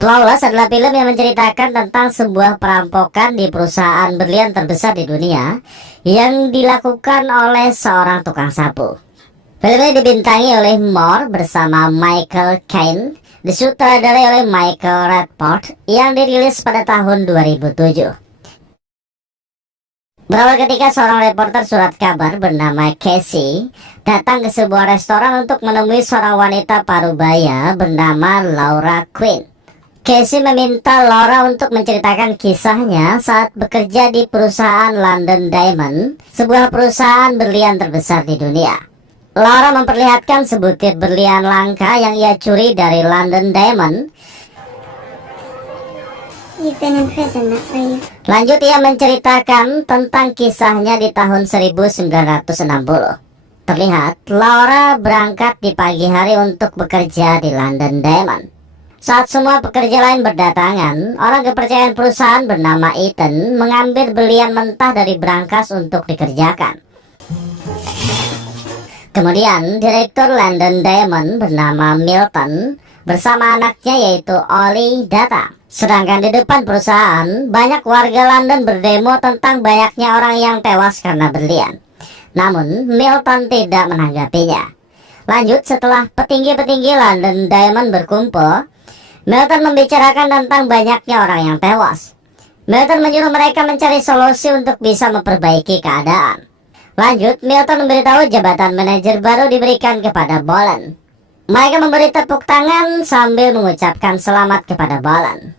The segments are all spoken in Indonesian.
Flawless adalah film yang menceritakan tentang sebuah perampokan di perusahaan berlian terbesar di dunia yang dilakukan oleh seorang tukang sapu. Film ini dibintangi oleh Moore bersama Michael Caine, disutradarai oleh Michael Radford, yang dirilis pada tahun 2007. Berawal ketika seorang reporter surat kabar bernama Casey datang ke sebuah restoran untuk menemui seorang wanita parubaya bernama Laura Quinn. Casey meminta Laura untuk menceritakan kisahnya saat bekerja di perusahaan London Diamond, sebuah perusahaan berlian terbesar di dunia. Laura memperlihatkan sebutir berlian langka yang ia curi dari London Diamond. Lanjut, ia menceritakan tentang kisahnya di tahun 1960. Terlihat Laura berangkat di pagi hari untuk bekerja di London Diamond. Saat semua pekerja lain berdatangan, orang kepercayaan perusahaan bernama Ethan mengambil berlian mentah dari brankas untuk dikerjakan. Kemudian, direktur London Diamond bernama Milton bersama anaknya yaitu Ollie datang. Sedangkan di depan perusahaan, banyak warga London berdemo tentang banyaknya orang yang tewas karena berlian. Namun, Milton tidak menanggapinya. Lanjut, setelah petinggi-petinggi London Diamond berkumpul, Milton membicarakan tentang banyaknya orang yang tewas. Milton menyuruh mereka mencari solusi untuk bisa memperbaiki keadaan. Lanjut, Milton memberitahu jabatan manajer baru diberikan kepada Bolan. Mereka memberi tepuk tangan sambil mengucapkan selamat kepada Bolan.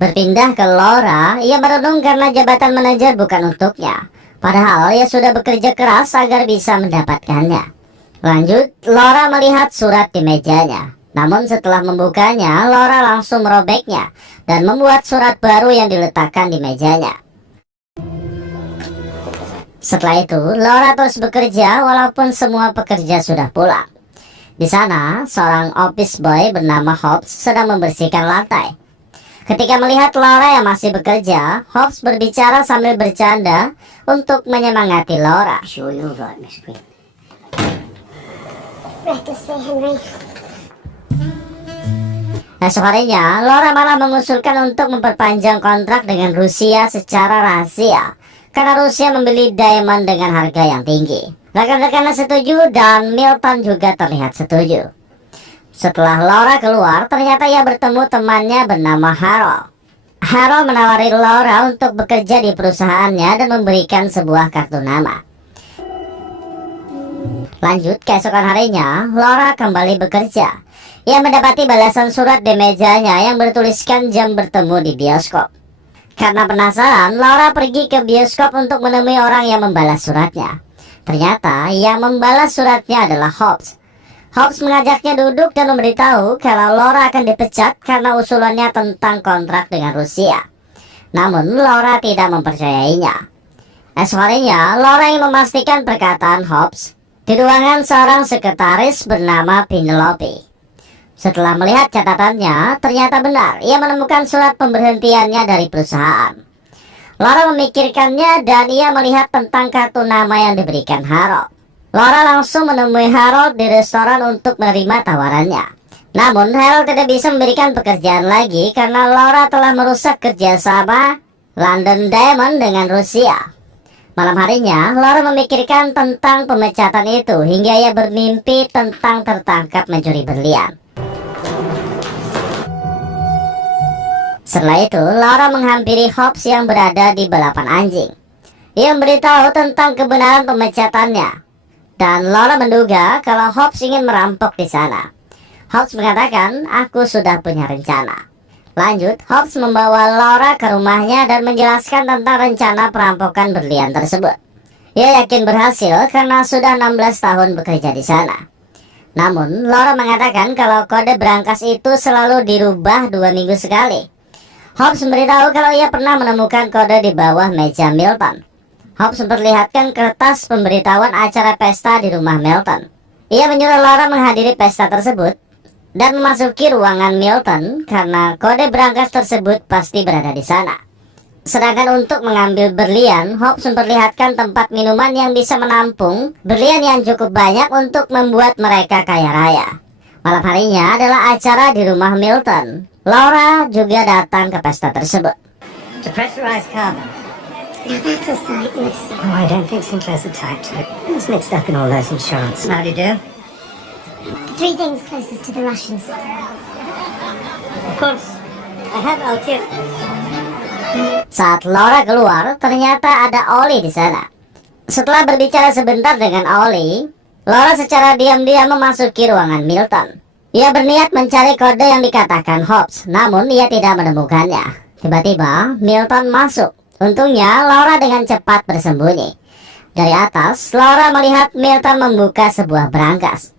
Berpindah ke Laura, ia merenung karena jabatan manajer bukan untuknya. Padahal ia sudah bekerja keras agar bisa mendapatkannya. Lanjut, Laura melihat surat di mejanya. Namun setelah membukanya, Laura langsung merobeknya dan membuat surat baru yang diletakkan di mejanya. Setelah itu, Laura terus bekerja walaupun semua pekerja sudah pulang. Di sana, seorang office boy bernama Hobbs sedang membersihkan lantai. Ketika melihat Laura yang masih bekerja, Hobbs berbicara sambil bercanda untuk menyemangati Laura. Sure you're right, Miss Quinn. Recklessly, Henry. Esok harinya, Laura malah mengusulkan untuk memperpanjang kontrak dengan Rusia secara rahasia karena Rusia membeli diamond dengan harga yang tinggi. Rekan-rekannya setuju dan Milton juga terlihat setuju. Setelah Laura keluar, ternyata ia bertemu temannya bernama Harold. Harold menawari Laura untuk bekerja di perusahaannya dan memberikan sebuah kartu nama. Lanjut, keesokan harinya, Laura kembali bekerja. Ia mendapati balasan surat di mejanya yang bertuliskan jam bertemu di bioskop. Karena penasaran, Laura pergi ke bioskop untuk menemui orang yang membalas suratnya. Ternyata yang membalas suratnya adalah Hobbs. Hobbs mengajaknya duduk dan memberitahu kalau Laura akan dipecat karena usulannya tentang kontrak dengan Rusia. Namun Laura tidak mempercayainya. Esok harinya, Laura ingin memastikan perkataan Hobbs di ruangan seorang sekretaris bernama Penelope. Setelah melihat catatannya, ternyata benar, ia menemukan surat pemberhentiannya dari perusahaan. Laura memikirkannya dan ia melihat tentang kartu nama yang diberikan Harold. Laura langsung menemui Harold di restoran untuk menerima tawarannya. Namun Harold tidak bisa memberikan pekerjaan lagi karena Laura telah merusak kerjasama London Diamond dengan Rusia. Malam harinya, Laura memikirkan tentang pemecatan itu hingga ia bermimpi tentang tertangkap mencuri berlian. Setelah itu, Laura menghampiri Hobbs yang berada di balapan anjing. Ia memberitahu tentang kebenaran pemecatannya. Dan Laura menduga kalau Hobbs ingin merampok di sana. Hobbs mengatakan, "Aku sudah punya rencana." Lanjut, Hobbs membawa Laura ke rumahnya dan menjelaskan tentang rencana perampokan berlian tersebut. Ia yakin berhasil karena sudah 16 tahun bekerja di sana. Namun, Laura mengatakan kalau kode brankas itu selalu dirubah 2 minggu sekali. Hobbs memberitahu kalau ia pernah menemukan kode di bawah meja Milton. Hobbs memperlihatkan kertas pemberitahuan acara pesta di rumah Milton. Ia menyuruh Laura menghadiri pesta tersebut dan memasuki ruangan Milton karena kode brankas tersebut pasti berada di sana. Sedangkan untuk mengambil berlian, Hobbs memperlihatkan tempat minuman yang bisa menampung berlian yang cukup banyak untuk membuat mereka kaya raya. Malam harinya adalah acara di rumah Milton. Laura juga datang ke pesta tersebut. Depressurized carbon. Now that's a sight, miss. Oh, I don't think Sinclair's the type to. It's mixed up in all those insurance. How do you do? The three things closest to the Russians. Of course. I have LQ. Saat Laura keluar, ternyata ada Ollie di sana. Setelah berbicara sebentar dengan Ollie, Laura secara diam-diam memasuki ruangan Milton. Ia berniat mencari kode yang dikatakan Hobbs, namun ia tidak menemukannya. Tiba-tiba, Milton masuk. Untungnya, Laura dengan cepat bersembunyi. Dari atas, Laura melihat Milton membuka sebuah berangkas.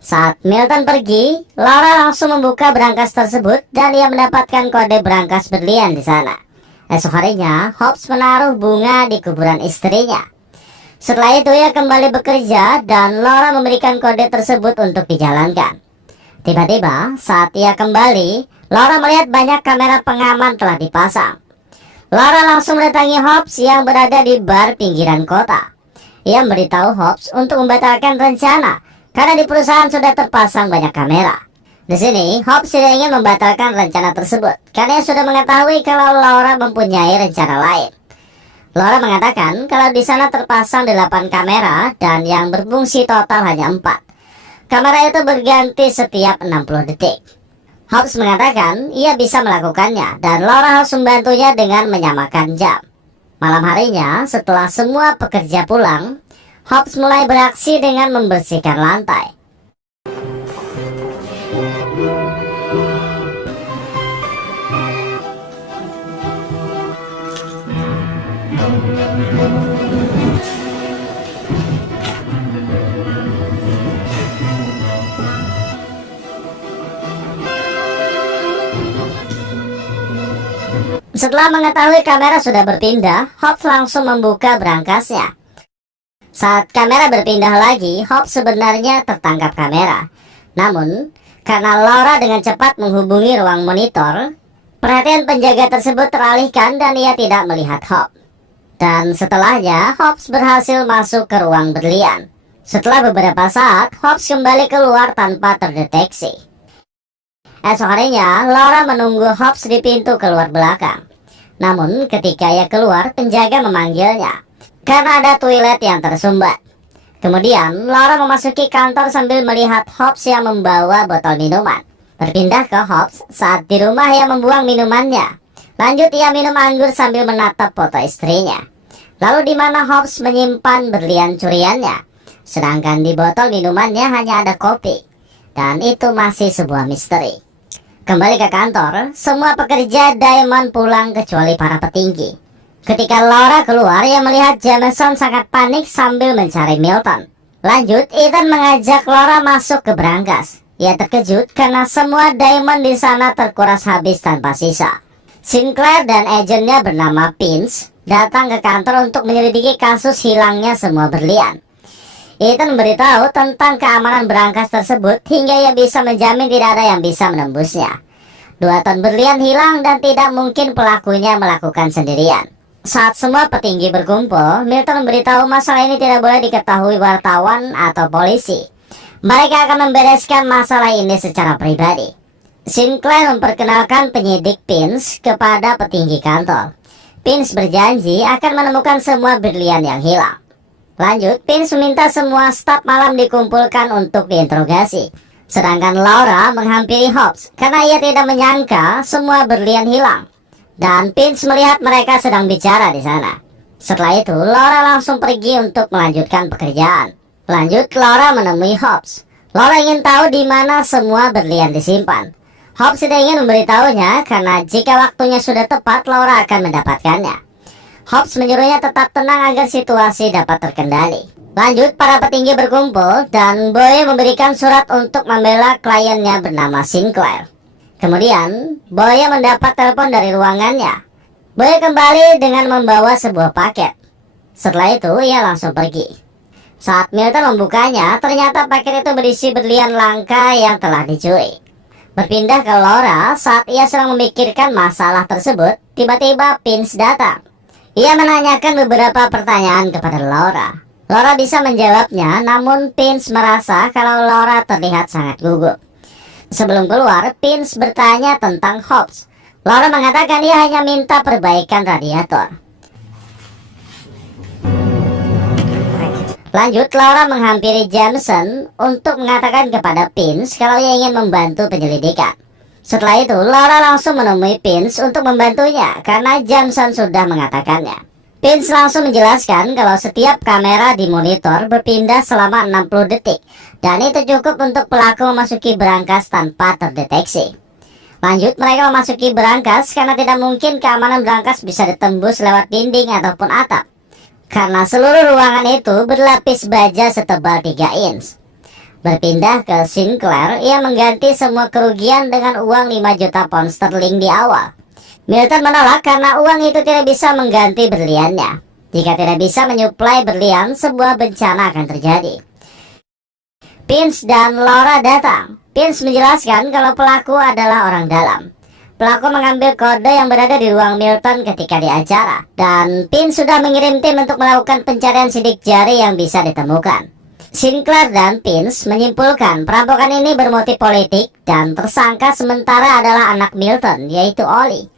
Saat Milton pergi, Laura langsung membuka berangkas tersebut dan ia mendapatkan kode berangkas berlian di sana. Esok harinya, Hobbs menaruh bunga di kuburan istrinya. Setelah itu ia kembali bekerja dan Laura memberikan kode tersebut untuk dijalankan. Tiba-tiba, saat ia kembali, Laura melihat banyak kamera pengaman telah dipasang. Laura langsung mendatangi Hobbs yang berada di bar pinggiran kota. Ia memberitahu Hobbs untuk membatalkan rencana karena di perusahaan sudah terpasang banyak kamera. Di sini, Hobbs tidak ingin membatalkan rencana tersebut karena ia sudah mengetahui kalau Laura mempunyai rencana lain. Laura mengatakan kalau di sana terpasang 8 kamera dan yang berfungsi total hanya 4. Kamera itu berganti setiap 60 detik. Hobbs mengatakan ia bisa melakukannya dan Laura harus membantunya dengan menyamakan jam. Malam harinya, setelah semua pekerja pulang, Hobbs mulai beraksi dengan membersihkan lantai. Setelah mengetahui kamera sudah berpindah, Hobbs langsung membuka berangkasnya. Saat kamera berpindah lagi, Hobbs sebenarnya tertangkap kamera. Namun, karena Laura dengan cepat menghubungi ruang monitor, perhatian penjaga tersebut teralihkan dan ia tidak melihat Hobbs. Dan setelahnya, Hobbs berhasil masuk ke ruang berlian. Setelah beberapa saat, Hobbs kembali keluar tanpa terdeteksi. Esok harinya, Laura menunggu Hobbs di pintu keluar belakang. Namun, ketika ia keluar, penjaga memanggilnya karena ada toilet yang tersumbat. Kemudian, Laura memasuki kantor sambil melihat Hobbs yang membawa botol minuman. Berpindah ke Hobbs saat di rumah ia membuang minumannya. Lanjut ia minum anggur sambil menatap foto istrinya. Lalu di mana Hobbs menyimpan berlian curiannya, sedangkan di botol minumannya hanya ada kopi. Dan itu masih sebuah misteri. Kembali ke kantor, semua pekerja Diamond pulang kecuali para petinggi. Ketika Laura keluar, ia melihat Jameson sangat panik sambil mencari Milton. Lanjut, Ethan mengajak Laura masuk ke berangkas. Ia terkejut karena semua Diamond di sana terkuras habis tanpa sisa. Sinclair dan agennya bernama Pinch datang ke kantor untuk menyelidiki kasus hilangnya semua berlian. Ethan memberitahu tentang keamanan berangkas tersebut hingga ia bisa menjamin tidak ada yang bisa menembusnya. 2 ton berlian hilang dan tidak mungkin pelakunya melakukan sendirian. Saat semua petinggi berkumpul, Milton memberitahu masalah ini tidak boleh diketahui wartawan atau polisi. Mereka akan membereskan masalah ini secara pribadi. Sinclair memperkenalkan penyidik Pinch kepada petinggi kantor. Pinch berjanji akan menemukan semua berlian yang hilang. Lanjut, Pinch meminta semua staf malam dikumpulkan untuk diinterogasi. Sedangkan Laura menghampiri Hobbs karena ia tidak menyangka semua berlian hilang. Dan Pinch melihat mereka sedang bicara di sana. Setelah itu, Laura langsung pergi untuk melanjutkan pekerjaan. Lanjut, Laura menemui Hobbs. Laura ingin tahu di mana semua berlian disimpan. Hobbs tidak ingin memberitahunya karena jika waktunya sudah tepat, Laura akan mendapatkannya. Hobbs menyuruhnya tetap tenang agar situasi dapat terkendali. Lanjut, para petinggi berkumpul dan Boye memberikan surat untuk membela kliennya bernama Sinclair. Kemudian, Boye mendapat telepon dari ruangannya. Boye kembali dengan membawa sebuah paket. Setelah itu, ia langsung pergi. Saat Milton membukanya, ternyata paket itu berisi berlian langka yang telah dicuri. Berpindah ke Laura, saat ia sedang memikirkan masalah tersebut, tiba-tiba Pinch datang. Ia menanyakan beberapa pertanyaan kepada Laura. Laura bisa menjawabnya, namun Pinch merasa kalau Laura terlihat sangat gugup. Sebelum keluar, Pins bertanya tentang Hobbs. Laura mengatakan ia hanya minta perbaikan radiator. Lanjut, Laura menghampiri Jameson untuk mengatakan kepada Pins kalau ia ingin membantu penyelidikan. Setelah itu, Laura langsung menemui Pins untuk membantunya karena Jameson sudah mengatakannya. Pins langsung menjelaskan kalau setiap kamera di monitor berpindah selama 60 detik dan itu cukup untuk pelaku memasuki berangkas tanpa terdeteksi. Lanjut, mereka memasuki berangkas karena tidak mungkin keamanan berangkas bisa ditembus lewat dinding ataupun atap, karena seluruh ruangan itu berlapis baja setebal 3 inch. Berpindah ke Sinclair, ia mengganti semua kerugian dengan uang 5 juta pound sterling di awal. Milton menolak karena uang itu tidak bisa mengganti berliannya. Jika tidak bisa menyuplai berlian, sebuah bencana akan terjadi. Pins dan Laura datang. Pins menjelaskan kalau pelaku adalah orang dalam. Pelaku mengambil kode yang berada di ruang Milton ketika di acara, dan Pins sudah mengirim tim untuk melakukan pencarian sidik jari yang bisa ditemukan. Sinclair dan Pins menyimpulkan perampokan ini bermotif politik dan tersangka sementara adalah anak Milton, yaitu Ollie.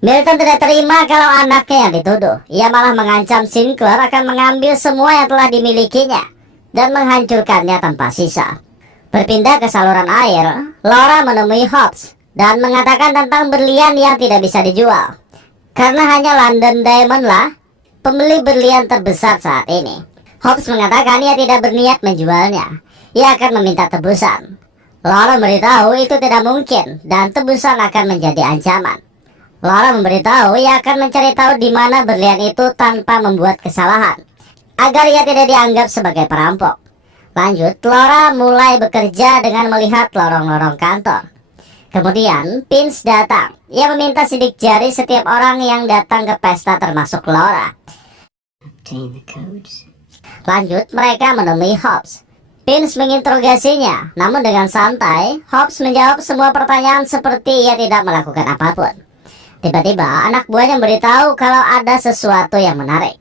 Milton tidak terima kalau anaknya yang dituduh. Ia malah mengancam Sinclair akan mengambil semua yang telah dimilikinya dan menghancurkannya tanpa sisa. Berpindah ke saluran air, Laura menemui Hobbs dan mengatakan tentang berlian yang tidak bisa dijual, karena hanya London Diamond lah pembeli berlian terbesar saat ini. Hobbs mengatakan ia tidak berniat menjualnya, ia akan meminta tebusan. Laura memberitahu itu tidak mungkin dan tebusan akan menjadi ancaman. Laura memberitahu ia akan mencari tahu di mana berlian itu tanpa membuat kesalahan, agar ia tidak dianggap sebagai perampok. Lanjut, Laura mulai bekerja dengan melihat lorong-lorong kantor. Kemudian, Pins datang. Ia meminta sidik jari setiap orang yang datang ke pesta termasuk Laura. Obtain the codes. Lanjut, mereka menemui Hobbs. Pins menginterogasinya, namun dengan santai, Hobbs menjawab semua pertanyaan seperti ia tidak melakukan apapun. Tiba-tiba, anak buahnya memberitahu kalau ada sesuatu yang menarik.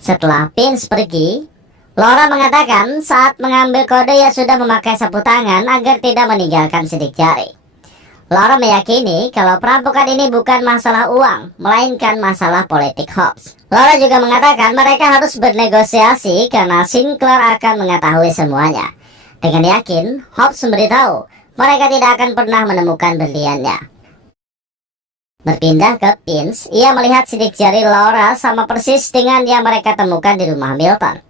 Setelah Pins pergi, Laura mengatakan saat mengambil kode ia sudah memakai sapu tangan agar tidak meninggalkan sidik jari. Laura meyakini kalau perampokan ini bukan masalah uang, melainkan masalah politik Hobbs. Laura juga mengatakan mereka harus bernegosiasi karena Sinclair akan mengetahui semuanya. Dengan yakin, Hobbs memberitahu mereka tidak akan pernah menemukan berliannya. Berpindah ke Pins, ia melihat sidik jari Laura sama persis dengan yang mereka temukan di rumah Milton.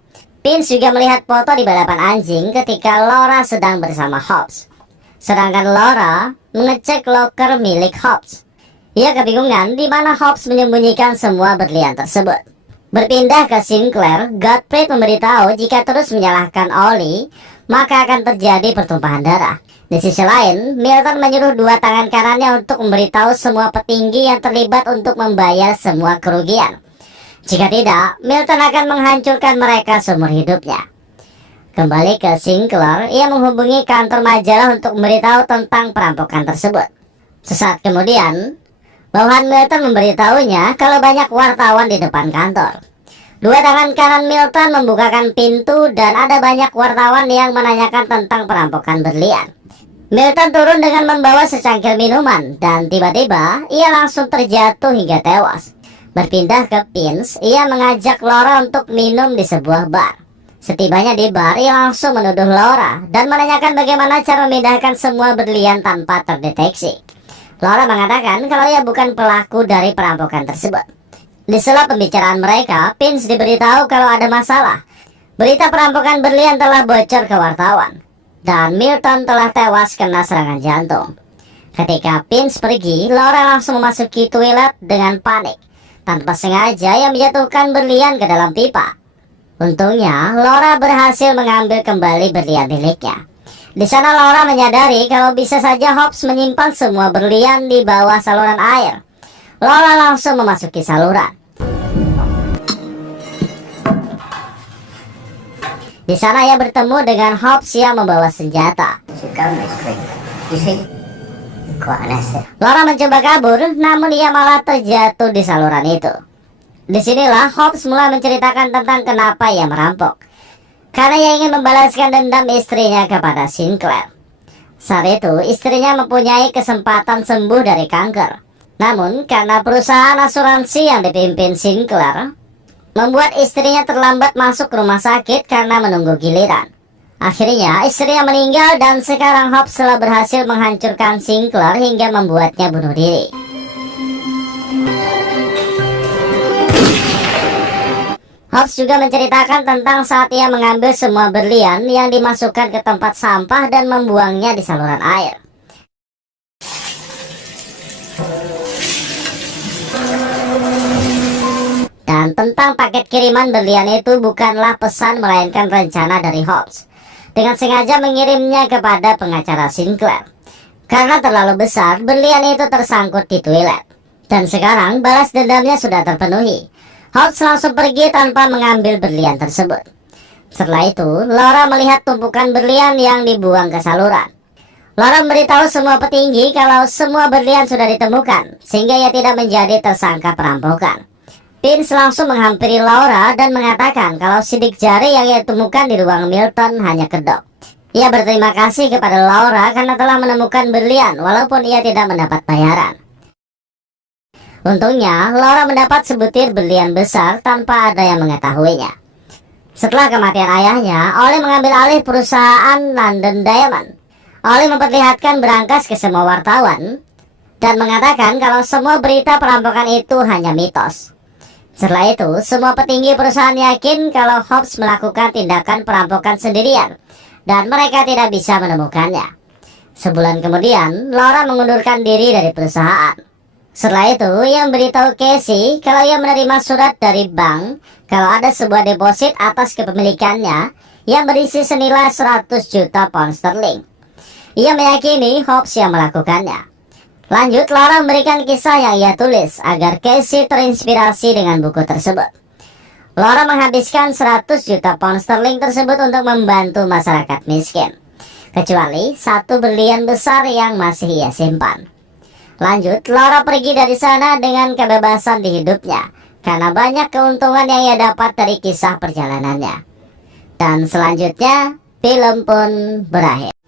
Pins juga melihat foto di balapan anjing ketika Laura sedang bersama Hobbs. Sedangkan Laura mengecek loker milik Hobbs. Ia kebingungan di mana Hobbs menyembunyikan semua berlian tersebut. Berpindah ke Sinclair, Gottfried memberitahu jika terus menyalahkan Ollie, maka akan terjadi pertumpahan darah. Di sisi lain, Milton menyuruh 2 tangan kanannya untuk memberitahu semua petinggi yang terlibat untuk membayar semua kerugian. Jika tidak, Milton akan menghancurkan mereka seumur hidupnya. Kembali ke Sinclair, ia menghubungi kantor majalah untuk memberitahu tentang perampokan tersebut. Sesaat kemudian, bawahan Milton memberitahunya kalau banyak wartawan di depan kantor. 2 tangan kanan Milton membukakan pintu dan ada banyak wartawan yang menanyakan tentang perampokan berlian. Milton turun dengan membawa secangkir minuman dan tiba-tiba ia langsung terjatuh hingga tewas. Berpindah ke Pins, ia mengajak Laura untuk minum di sebuah bar. Setibanya di bar, ia langsung menuduh Laura dan menanyakan bagaimana cara memindahkan semua berlian tanpa terdeteksi. Laura mengatakan kalau ia bukan pelaku dari perampokan tersebut. Di sela pembicaraan mereka, Pins diberitahu kalau ada masalah. Berita perampokan berlian telah bocor ke wartawan, dan Milton telah tewas kena serangan jantung. Ketika Pins pergi, Laura langsung memasuki toilet dengan panik. Tanpa sengaja ia menjatuhkan berlian ke dalam pipa. Untungnya, Laura berhasil mengambil kembali berlian miliknya. Di sana Laura menyadari kalau bisa saja Hobbs menyimpan semua berlian di bawah saluran air. Laura langsung memasuki saluran. Di sana ia bertemu dengan Hobbs yang membawa senjata. You see? Quite an asset. Laura mencoba kabur, namun ia malah terjatuh di saluran itu. Disinilah Hobbs mulai menceritakan tentang kenapa ia merampok. karena ia ingin membalaskan dendam istrinya kepada Sinclair. Saat itu istrinya mempunyai kesempatan sembuh dari kanker. Namun karena perusahaan asuransi yang dipimpin Sinclair membuat istrinya terlambat masuk rumah sakit karena menunggu giliran. Akhirnya istrinya meninggal dan sekarang Hobbs telah berhasil menghancurkan Sinclair hingga membuatnya bunuh diri. Hobbs juga menceritakan tentang saat ia mengambil semua berlian yang dimasukkan ke tempat sampah dan membuangnya di saluran air. Dan tentang paket kiriman berlian itu bukanlah pesan melainkan rencana dari Hobbs dengan sengaja mengirimnya kepada pengacara Sinclair. Karena terlalu besar, berlian itu tersangkut di toilet. Dan sekarang balas dendamnya sudah terpenuhi. Hobbs langsung pergi tanpa mengambil berlian tersebut. Setelah itu, Laura melihat tumpukan berlian yang dibuang ke saluran. Laura memberitahu semua petinggi kalau semua berlian sudah ditemukan, sehingga ia tidak menjadi tersangka perampokan. Vince langsung menghampiri Laura dan mengatakan kalau sidik jari yang ia temukan di ruang Milton hanya kedok. Ia berterima kasih kepada Laura karena telah menemukan berlian walaupun ia tidak mendapat bayaran. Untungnya, Laura mendapat sebutir berlian besar tanpa ada yang mengetahuinya. Setelah kematian ayahnya, Ollie mengambil alih perusahaan London Diamond. Ollie memperlihatkan berangkas ke semua wartawan dan mengatakan kalau semua berita perampokan itu hanya mitos. Setelah itu, semua petinggi perusahaan yakin kalau Hobbs melakukan tindakan perampokan sendirian dan mereka tidak bisa menemukannya. Sebulan kemudian, Laura mengundurkan diri dari perusahaan. Setelah itu, ia memberitahu Casey kalau ia menerima surat dari bank kalau ada sebuah deposit atas kepemilikannya yang berisi senilai 100 juta pound sterling. Ia meyakini Hobbs yang melakukannya. Lanjut, Laura memberikan kisah yang ia tulis agar Casey terinspirasi dengan buku tersebut. Laura menghabiskan 100 juta pound sterling tersebut untuk membantu masyarakat miskin, kecuali satu berlian besar yang masih ia simpan. Lanjut, Laura pergi dari sana dengan kebebasan di hidupnya karena banyak keuntungan yang ia dapat dari kisah perjalanannya. Dan selanjutnya, film pun berakhir.